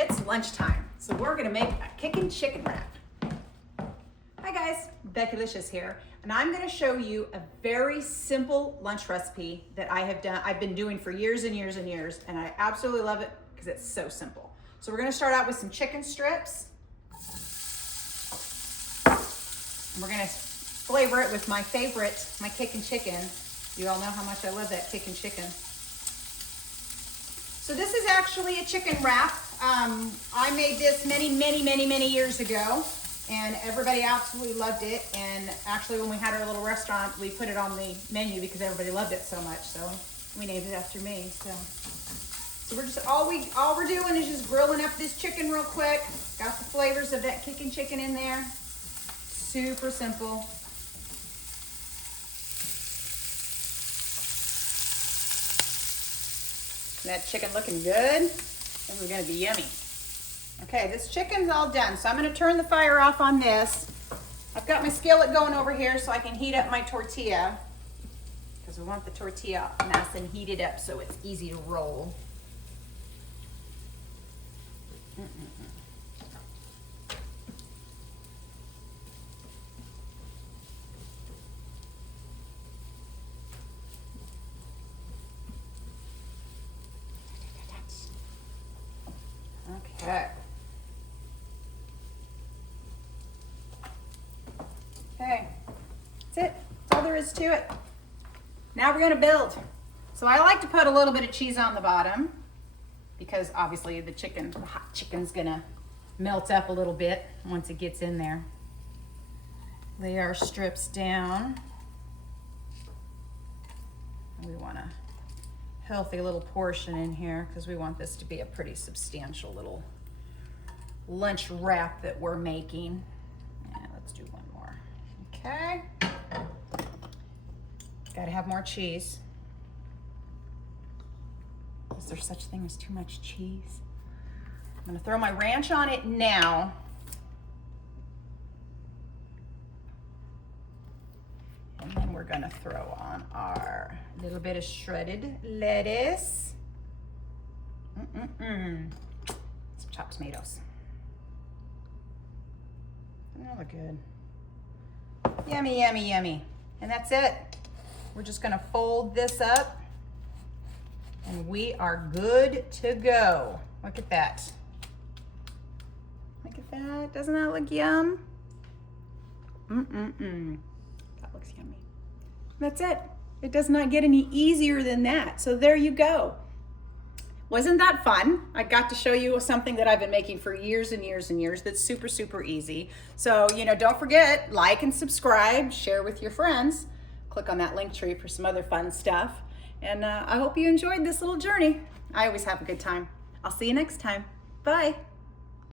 It's lunchtime, so we're gonna make a kickin' chicken wrap. Hi guys, Becki-licious here, and I'm gonna show you a very simple lunch recipe that I've been doing for years and years and years, and I absolutely love it because it's so simple. So we're gonna start out with some chicken strips. And we're gonna flavor it with my favorite, my kickin' chicken. You all know how much I love that kickin' chicken. So this is actually a chicken wrap. I made this many years ago, and everybody absolutely loved it. And actually, when we had our little restaurant, we put it on the menu because everybody loved it so much. So we named it after me. So we're just all we're doing is just grilling up this chicken real quick. Got the flavors of that kickin' chicken in there. Super simple. That chicken looking good. This is gonna be yummy. Okay, this chicken's all done, so I'm gonna turn the fire off on this. I've got my skillet going over here so I can heat up my tortilla, because we want the tortilla nice and heated up so it's easy to roll. Okay. Okay, that's it. That's all there is to it. Now we're gonna build. So I like to put a little bit of cheese on the bottom because obviously the hot chicken's gonna melt up a little bit once it gets in there. Lay our strips down. We want a healthy little portion in here because we want this to be a pretty substantial little lunch wrap that we're making. And let's do one more. Okay. Gotta have more cheese. Is there such thing as too much cheese? I'm gonna throw my ranch on it now. And then we're gonna throw on our little bit of shredded lettuce. Some chopped tomatoes. They look good. Yummy, yummy, yummy. And that's it. We're just gonna fold this up and we are good to go. Look at that. Look at that. Doesn't that look yum? That looks yummy. That's it. It does not get any easier than that. So there you go. Wasn't that fun? I got to show you something that I've been making for years and years and years that's super, super easy. So, don't forget, like and subscribe, share with your friends. Click on that link tree for some other fun stuff. And I hope you enjoyed this little journey. I always have a good time. I'll see you next time. Bye.